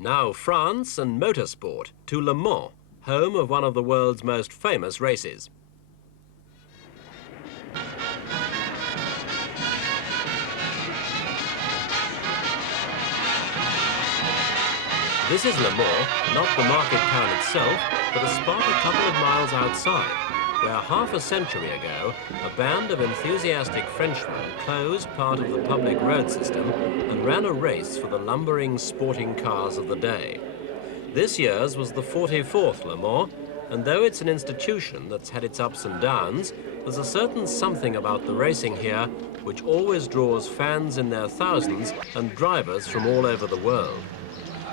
Now France and motorsport to Le Mans, home of one of the world's most famous races. This is Le Mans, not the market town itself, but a spot a couple of miles outside, where half a century ago, a band of enthusiastic Frenchmen closed part of the public road system and ran a race for the lumbering sporting cars of the day. This year's was the 44th Le Mans, and though it's an institution that's had its ups and downs, there's a certain something about the racing here which always draws fans in their thousands and drivers from all over the world.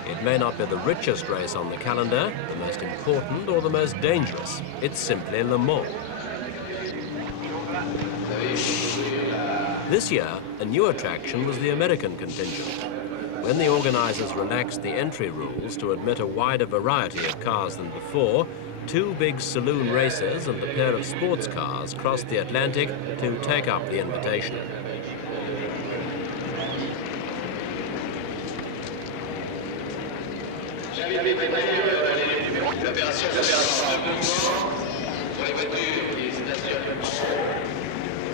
It may not be the richest race on the calendar, the most important or the most dangerous. It's simply Le Mans. This year, a new attraction was the American contingent. When the organizers relaxed the entry rules to admit a wider variety of cars than before, two big saloon races and a pair of sports cars crossed the Atlantic to take up the invitation.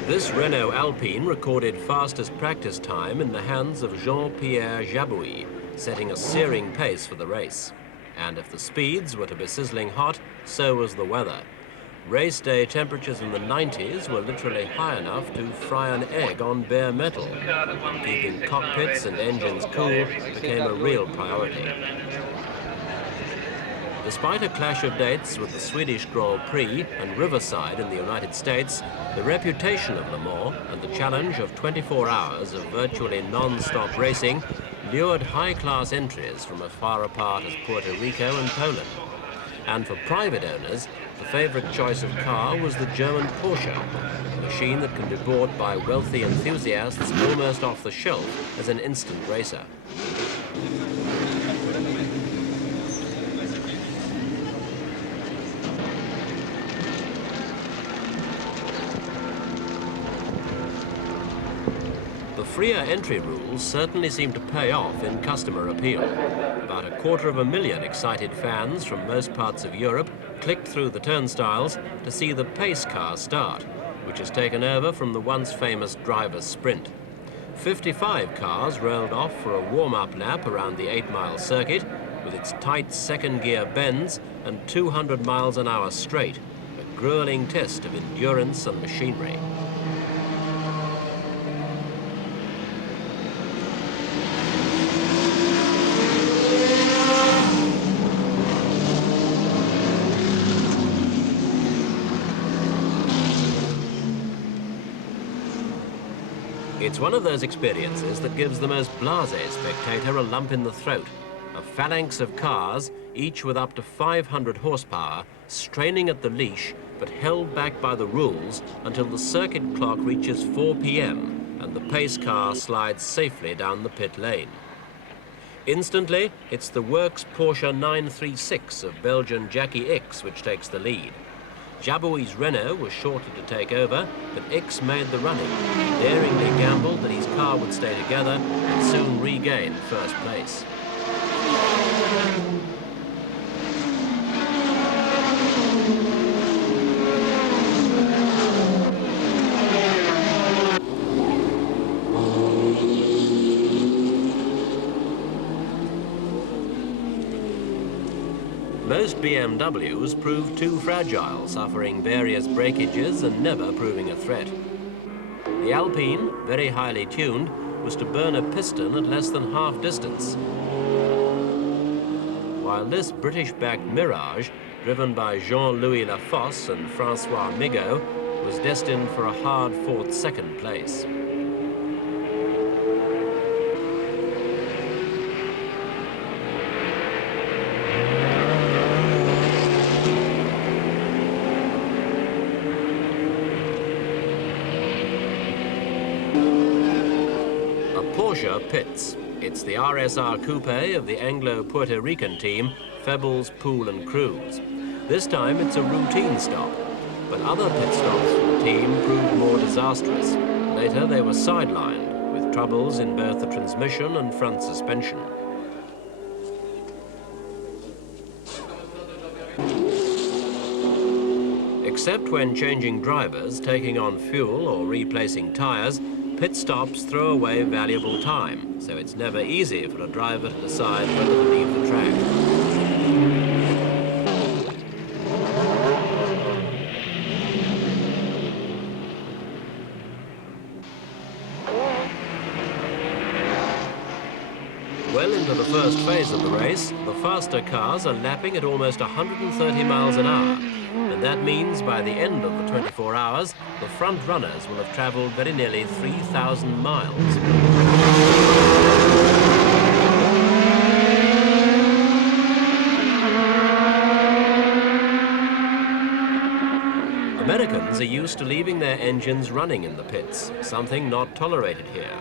This Renault Alpine recorded fastest practice time in the hands of Jean-Pierre Jabouille, setting a searing pace for the race. And if the speeds were to be sizzling hot, so was the weather. Race day temperatures in the 90s were literally high enough to fry an egg on bare metal. Keeping cockpits and engines cool became a real priority. Despite a clash of dates with the Swedish Grand Prix and Riverside in the United States, the reputation of Le Mans and the challenge of 24 hours of virtually non-stop racing lured high-class entries from as far apart as Puerto Rico and Poland. And for private owners, the favorite choice of car was the German Porsche, a machine that can be bought by wealthy enthusiasts almost off the shelf as an instant racer. The freer entry rules certainly seem to pay off in customer appeal. About 250,000 excited fans from most parts of Europe clicked through the turnstiles to see the pace car start, which has taken over from the once famous driver's sprint. 55 cars rolled off for a warm-up lap around the 8-mile circuit with its tight second-gear bends and 200 miles an hour straight, a grueling test of endurance and machinery. It's one of those experiences that gives the most blasé spectator a lump in the throat. A phalanx of cars, each with up to 500 horsepower, straining at the leash, but held back by the rules until the circuit clock reaches 4 p.m. and the pace car slides safely down the pit lane. Instantly, it's the works Porsche 936 of Belgian Jackie Ickx which takes the lead. Jabouille's Renault was shortly to take over, but Ickx made the running. He daringly gambled that his car would stay together and soon regain first place. Most BMWs proved too fragile, suffering various breakages and never proving a threat. The Alpine, very highly tuned, was to burn a piston at less than half distance. While this British-backed Mirage, driven by Jean-Louis Lafosse and François Migaud, was destined for a hard-fought second place. Porsche pits. It's the RSR Coupe of the Anglo-Puerto Rican team, Febbles, Pool and Cruise. This time it's a routine stop, but other pit stops for the team proved more disastrous. Later they were sidelined, with troubles in both the transmission and front suspension. Except when changing drivers, taking on fuel or replacing tyres, pit stops throw away valuable time, so it's never easy for a driver to decide whether to leave the track. Well into the first phase of the race, the faster cars are lapping at almost 130 miles an hour. And that means by the end of the 24 hours, the front runners will have travelled very nearly 3,000 miles. Americans are used to leaving their engines running in the pits, something not tolerated here.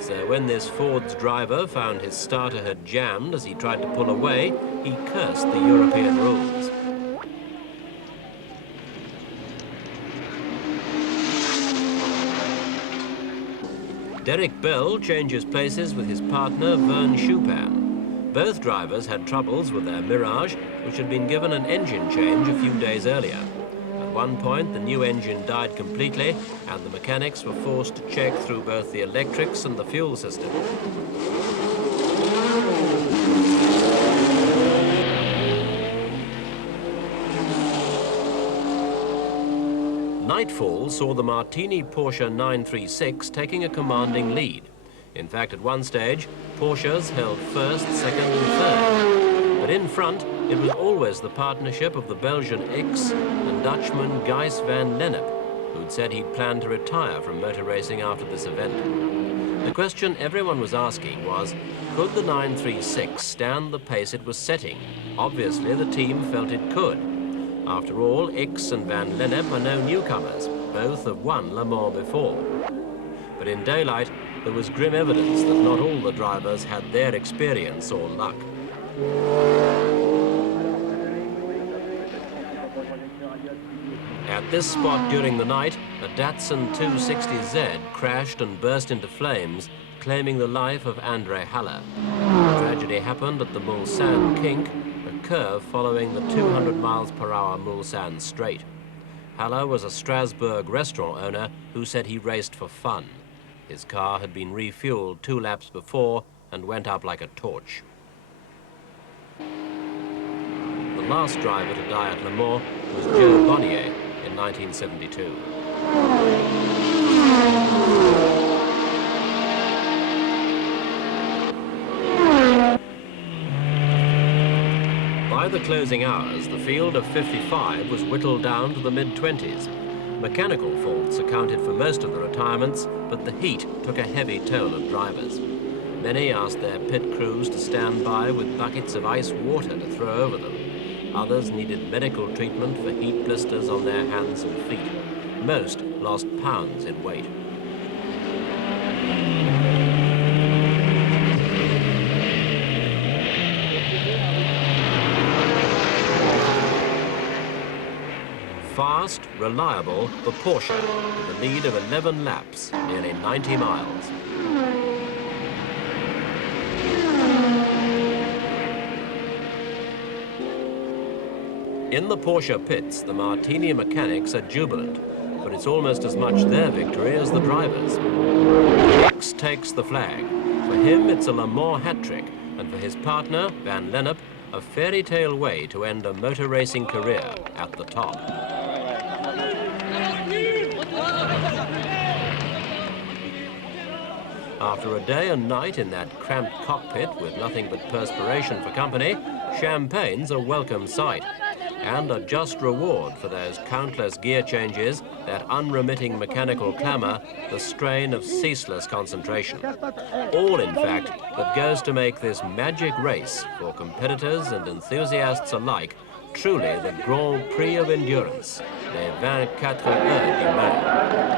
So when this Ford's driver found his starter had jammed as he tried to pull away, he cursed the European rules. Derek Bell changes places with his partner Vern Chupin. Both drivers had troubles with their Mirage, which had been given an engine change a few days earlier. At one point, the new engine died completely, and the mechanics were forced to check through both the electrics and the fuel system. Nightfall saw the Martini Porsche 936 taking a commanding lead. In fact, at one stage, Porsches held first, second and third. But in front, it was always the partnership of the Belgian X and Dutchman Gijs van Lennep, who'd said he'd planned to retire from motor racing after this event. The question everyone was asking was, could the 936 stand the pace it was setting? Obviously, the team felt it could. After all, X and Van Lennep are no newcomers. Both have won Le Mans before. But in daylight, there was grim evidence that not all the drivers had their experience or luck. At this spot during the night, a Datsun 260Z crashed and burst into flames, claiming the life of Andre Haller. The tragedy happened at the Mulsanne kink, a curve following the 200 miles per hour Mulsanne straight. Haller was a Strasbourg restaurant owner who said he raced for fun. His car had been refueled 2 laps before and went up like a torch. The last driver to die at Le Mans was Joe Bonnier in 1972. By the closing hours, the field of 55 was whittled down to the mid-20s. Mechanical faults accounted for most of the retirements, but the heat took a heavy toll of drivers. Many asked their pit crews to stand by with buckets of ice water to throw over them. Others needed medical treatment for heat blisters on their hands and feet. Most lost pounds in weight. Fast, reliable, the Porsche, with a lead of 11 laps, nearly 90 miles. In the Porsche pits, the Martini mechanics are jubilant, but it's almost as much their victory as the drivers. X takes the flag. For him, it's a Le Mans hat-trick, and for his partner, Van Lennep, a fairy tale way to end a motor racing career at the top. After a day and night in that cramped cockpit with nothing but perspiration for company, champagne's a welcome sight and a just reward for those countless gear changes, that unremitting mechanical clamour, the strain of ceaseless concentration. All, in fact, that goes to make this magic race for competitors and enthusiasts alike truly the Grand Prix of endurance, les 24 heures du Mans.